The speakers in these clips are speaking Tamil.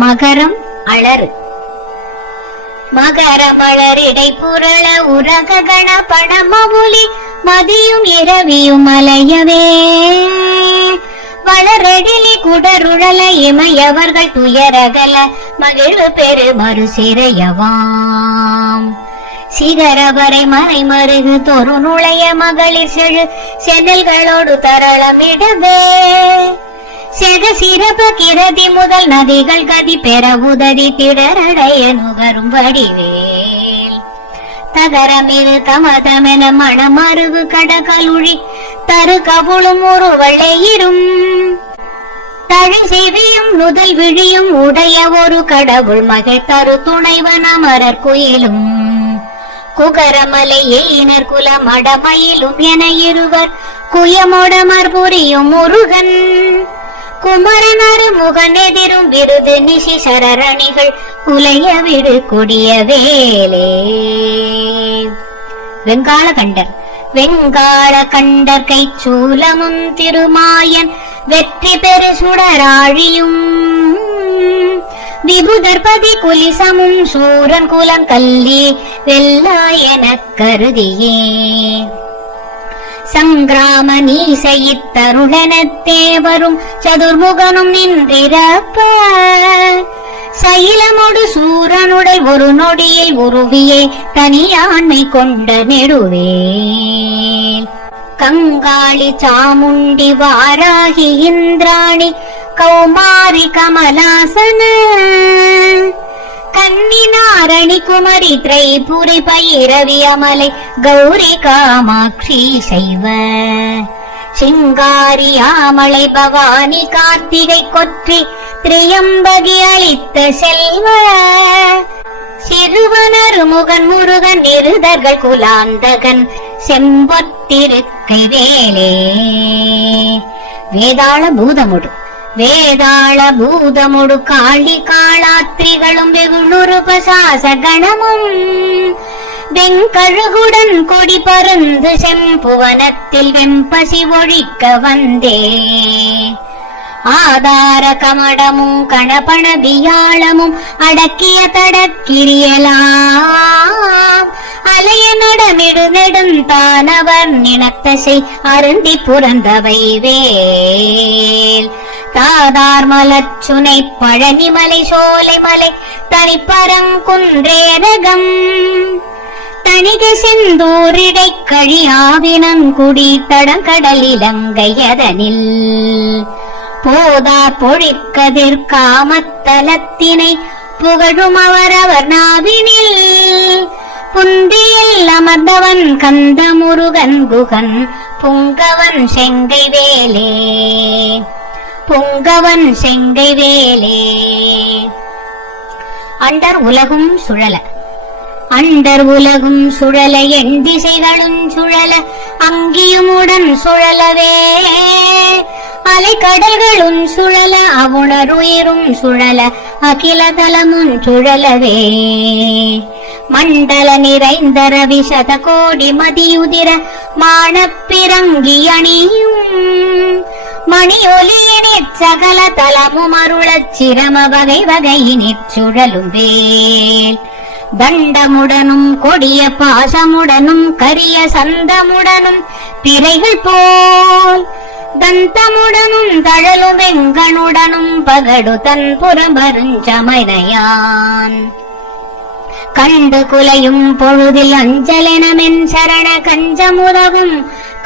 மகரம் அலறு. மகரமலரிடை புரள உரக கண பணமவுலி மதியும் இரவியும் அலையவே வளரெழிலி குடருழல இமையவர்கள் துயரகல மகிழ்வு பெரு மறு சிறையவாம் சிகரவரை மறை மருகு தொரு நுழைய மகளிர் செழு சென்னல்களோடு தரளமிடவே செக சிறப்பு கிரதி முதல் நதிகள் கதி பெற உதவி திடரடைய நுகரும் வடிவேல் தகரமிரு தமதமென மணமருவு கடகலுழி தரு கவுளும் ஒரு வெள்ளையிரும் தழி செவியும் நுதல் விழியும் உடைய ஒரு கடவுள் மகள் தரு துணைவன் அமரர் குயிலும் குகரமலை ஏயினர் குல மடமயிலும் என இருவர் குயமோடமர் புரியும் முருகன் குமரனரு முகன் எதிரும் விருது நிசி சரரணிகள் உலைய விடு கொடிய வேலே. வெங்காள கண்டர். வெங்காள கண்டர் கை சூலமும் திருமாயன் வெற்றி பெரு சுடராழியும் விபுதர்பதி குலிசமும் சூரன் குலம் கல்லி வெல்லாயன கருதியே சங்கிராம நீசையித்தருளனத்தே வரும் சதுர்முகனும் நின்றிருப்ப சைலமோடு சூரனுடல் ஒரு நொடியில் உருவியே தனியாண்மை கொண்ட நெடுவேல் கங்காளி சாமுண்டி வாராகி இந்திராணி கௌமாரி கமலாசன கன்னினாரணி குமரி திரைபுரி பைரவி அமலை கௌரி காமாட்சி சைவ சிங்காரி ஆமலை பவானி கார்த்திகை கொற்றி திரியம்பகி அளித்த செல்வ சிறுவனர் முகன் முருகன் நிருதர்கள் குலாந்தகன் செம்பொத்திருக்கை வேலே. வேதாள பூதமுடு. வேதாள பூதமுடு காளி காளாத்திரிகளும் வெகுளுரு பசாச கணமும் வெங்கழுகுடன் கொடி பருந்து செம்புவனத்தில் வெம்பசி ஒழிக்க வந்தே ஆதார கமடமும் கணபண வியாழமும் அடக்கிய தடக்கிரியலாம் அலைய நடமிடு நெடுந்தானவர் நினத்தசை அருந்தி புரந்தவை வேல் தாதார் மலச்சுனை பழனிமலை சோலைமலை தனிப்பரங்குன்றேரகம் தணிக செந்தூரிடை கழியாவினங்குடி தடங்கடல் இலங்கையதனில் போதார் பொழிற்கதிர் காமத்தலத்தினை புகழும் அவரவர் நாவினில் புந்தியில் அமர்ந்தவன் கந்த முருகன் குகன் புங்கவன் செங்கை வேலே புங்கவன் செங்கை வேலே. அண்டர் உலகும் சுழல. அண்டர் உலகும் சுழல எண் திசைகளும் சுழல அங்கியுமுடன் சுழலவே அலைக்கடல்களும் சுழல அவுணருயிரும் சுழல அகில தலமும் சுழலவே மண்டல நிறைந்த ரவி சத கோடி மதியுதிர மானப்பிறங்கி அணியும் மணி ஒலியினிற் சகல தலமும் அருளச் சிரம வகை வகையினிற் சுழலும் வேல் தண்டமுடனும் கொடிய பாசமுடனும் கரிய சந்தமுடனும் பிறைகள் போல் தந்தமுடனும் தழலும் வெங்கனுடனும் பகடு தன் புறம்பருஞ்சமைனையான் கண்டு குலையும் பொழுதில் அஞ்சலெனமென் சரண கஞ்சமுதவும்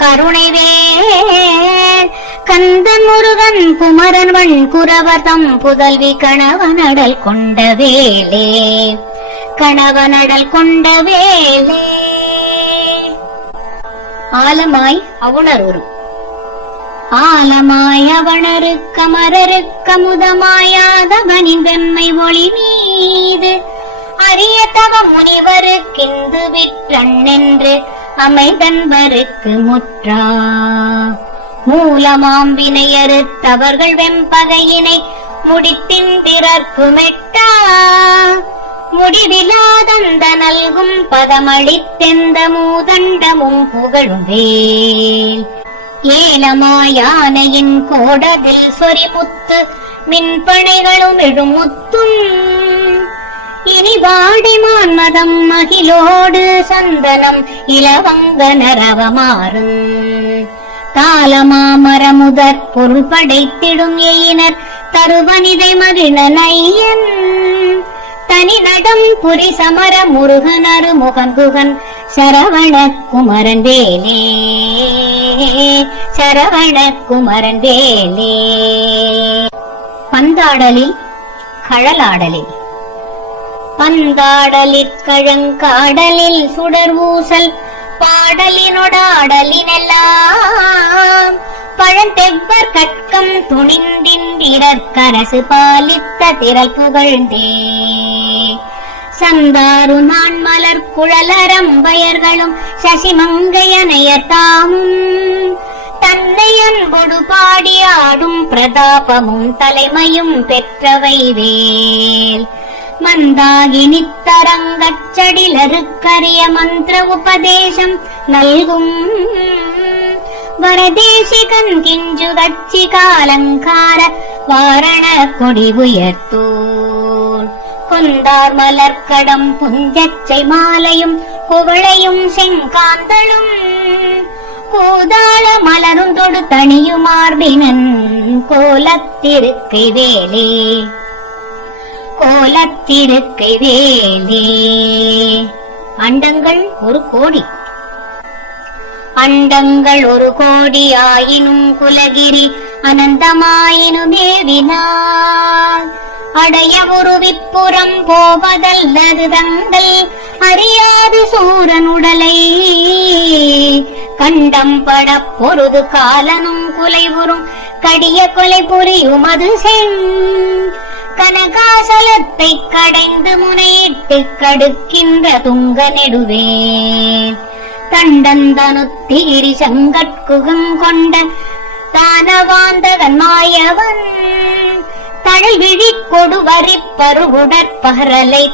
கருணைவேல் கந்தன் முருகன் குமரன் வண் குரவதம் புதல்வி கணவனடல் கொண்ட வேலே கணவனடல் கொண்ட வேலே. ஆலமாய் அவுணர் ஆலமாய் அவணருக்கு அமரருக்கு முதமாயாதவனின் வெம்மை ஒளி மீது அரிய தவ முனிவருக்கிந்து விற்றென்று அமைதன்பருக்கு முற்றா மூலமாம்பினையறுத்தவர்கள் வெம்பகையினை முடித்தின்றிறர்க்கு மெட்டா முடிவிலாதந்த நல்கும் பதமளித்தெந்த மூதண்டமும் புகழும் வேல் ஏலமாயானையின் கோடதில் சொரிமுத்து மின்பனைகளும் எழுமுத்தும் இனி வாடி மான்மதம் மகிழோடு சந்தனம் இலவங்க நரவமாறும் தாளமாமரமுதற் பொருள் படைத்திடும் எயினர் தருவனிதை மகிழனையன் தனி நடம் புரி சமர முருகனரு முகன்குகன் சரவண குமரன் வேலே சரவண குமரன் வேலே. பந்தாடலில் கழலாடலில் பந்தாடலிற் கழங்காடலில் சுடர் ஊசல் பாடலினொடாடலினெல்லாம் பழந்தெவ்வர் கட்கம் துணிந்திரற்கரசு பாலித்த திரள் புகழ்ந்தே சந்தாரு நான் மலர் குழலரம்பயர்களும் சசிமங்கையனையர் தாமும் தன்னை அன்பொடு பாடி ஆடும் பிரதாபமும் தலைமையும் பெற்றவை வேல் மந்தாகினி தரங்கச்சடிலருக்கரிய மந்திர உபதேசம் நல்கும் வரதேசிகன் கிஞ்சு கச்சி காலங்கார வாரண கொடி உயர்த்தூர் கொந்தார் மலர்கடம் புஞ்சச்சை மாலையும் குவளையும் செங்காந்தளும் கூதாள மலரும் தொடு தனியுமார்பினன் கோலத்திருக்கை வேலே கோலத்திருக்கை வேலே. அண்டங்கள் ஒரு கோடி அண்டங்கள் ஒரு கோடி ஆயினும் குலகிரி அனந்தமாயினுமேவினார் அடைய ஒரு விப்புறம் போவதல்லது தங்கள் அறியாது சூரன் உடலை கண்டம் பட பொருது காலனும் குலைவுறும் கடிய கொலை புரியும் அது சென் கனகாசலத்தை கடைந்து முனையிட்டு கடுக்கின்ற துங்க நெடுவே தண்டந்தனுத்திகிரி சங்கட்குகம் கொண்ட தானவாந்தகன் மாயவன் தழல் விழி கொடுவரி பருவுடற்பகரலை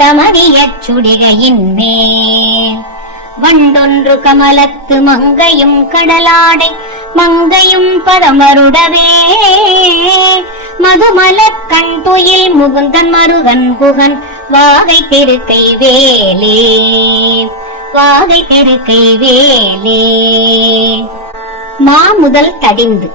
தமதியச் சுடிகையின் மேல் வண்டொன்று கமலத்து மங்கையும் கடலாடை மங்கையும் பதமருடவே மதுமலக் கண் துயில் முகுந்தன் மருகன் குகன் வாகை திருக்கை வேலே வாகை திருக்கை வேலே. மாமுதல் தடிந்து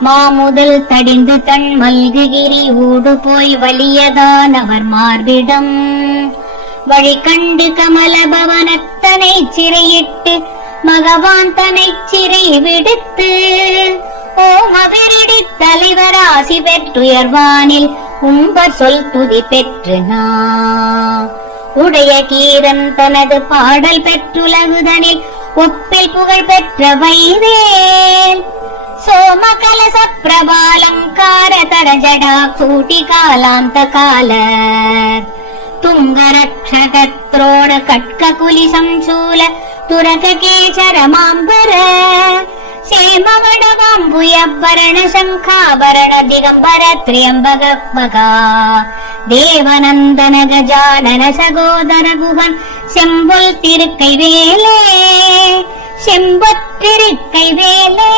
மாமுதல் தடிந்து தன் மல்குகிரி ஊடு போய் வலியதானவர் மார்பிடம் வழி கண்டு கமல பவனத்தனை சிறையிட்டு மகவான் தனை சிறை விடுத்து ஓமவிரடி தலைவராசி பெற்றுயர்வானில் உம்பர் சொல் துதி பெற்று உடைய கீரன் தனது பாடல் பெற்றுலகுதனில் ஒப்பில் புகழ் பெற்ற வைவேல் சோம கலச பிரபாலங்கார தரஜடா சூட்டி காலாந்த கால துங்கரக்ஷகத்ரோட கட்க குலி சம்சூல துரக கேசர மாம்பர சேமவடவாம்புயபரண சங்காபரண திகம்பர திரியம்பக மகா தேவநந்தன கஜானன சகோதர குகன் செம்பொல் திருக்கை வேலே செம்பொற்றிருக்கை வேலே.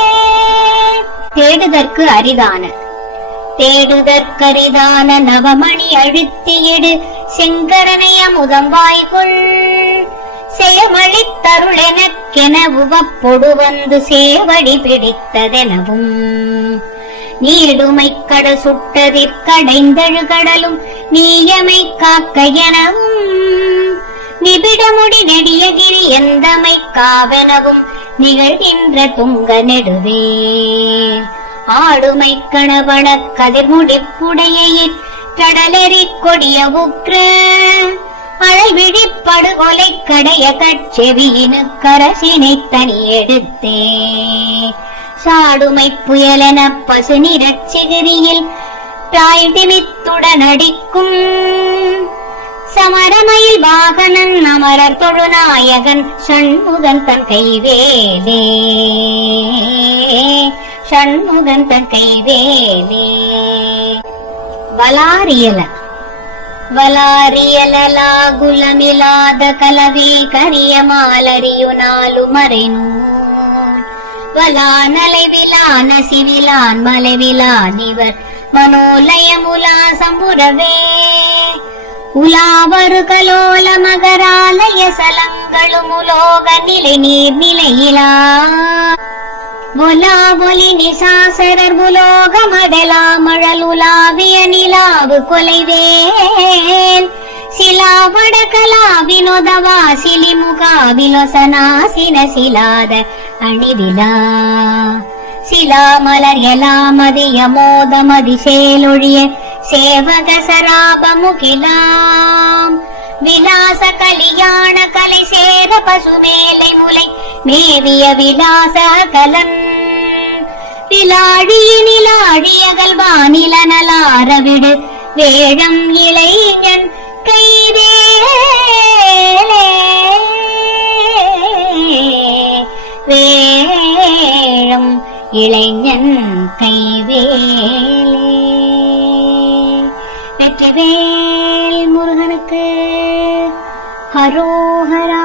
தேடுதற்கு அரிதான தேடுதற்கரிதான நவமணி அழுத்தியிடு செங்கரனைய முதம்பாய்கொள் செயமளித்தருளெனக்கென உவப்பொடு வந்து சேவடி பிடித்ததெனவும் நீடுமை கட சுட்டதிற்கடைந்தழு கடலும் நீயமை காக்க எனவும் நிபிடமுடி நெடியகிரி எந்தமை காவெனவும் நிகழ்கின்ற துங்க நெடுவே ஆடுமை கணவன கதிர்முடிப்புடையிற் கடலெறி கொடிய உக்ர அழல் விழிப்படுகொலை கடைய கட்செவியினு கரசினை தனி எடுத்தே சாடுமை புயலென பசு நிறச்சிகிரியில் தாய்திமித்துடன் அடிக்கும் சமரமயில் வாகனன் அமரர் தொழுநாயகன் சண்முகன் தன் கைவேலே சண்முகன் தன் கைவேலே. வலாரியல வலாரியலாகுலமிலாத கலவே கரிய மாலரியு நாலு மறைனூ வலானலை விலான சிவிலான் மலைவிலான் இவர் ಮನೋಲಯಮುಲಾಸಂಬುರವೇ ಉಲಾವರು ಕಲೋಲ ಮಗರಾಲಯ ಸಲಂಗಳು ಮುಲೋಗ ನಿಲೆ ನೀರ್ನಿಲೆಯಿಲ ಬೊಲಾ ಬೊಲಿ ನಿಸಾಸರರ್ ಮುಲೋಗ ಮಡಲ ಮழலுலாவிய நிலாவு கொலைவேல் சிலாவட கலா வினோதவா சிலிமுகா விலோசனாசின சிலாத அணிவிலா சிலா மலர் எலாமதிய மோதமதிசேலொழிய சேவக சராப முகிலாம் விலாச கலியாண கலை சேர பசுமேலை முலை மேவிய விலாச கலன் விலாழியினிலாழிய கல்வானில நலாரவிடு வேழம் இளைஞன் கைவேலே வேழம் இளைஞன் கைவேலே. வெற்றிவேல் முருகனுக்கு ஹரோஹரா.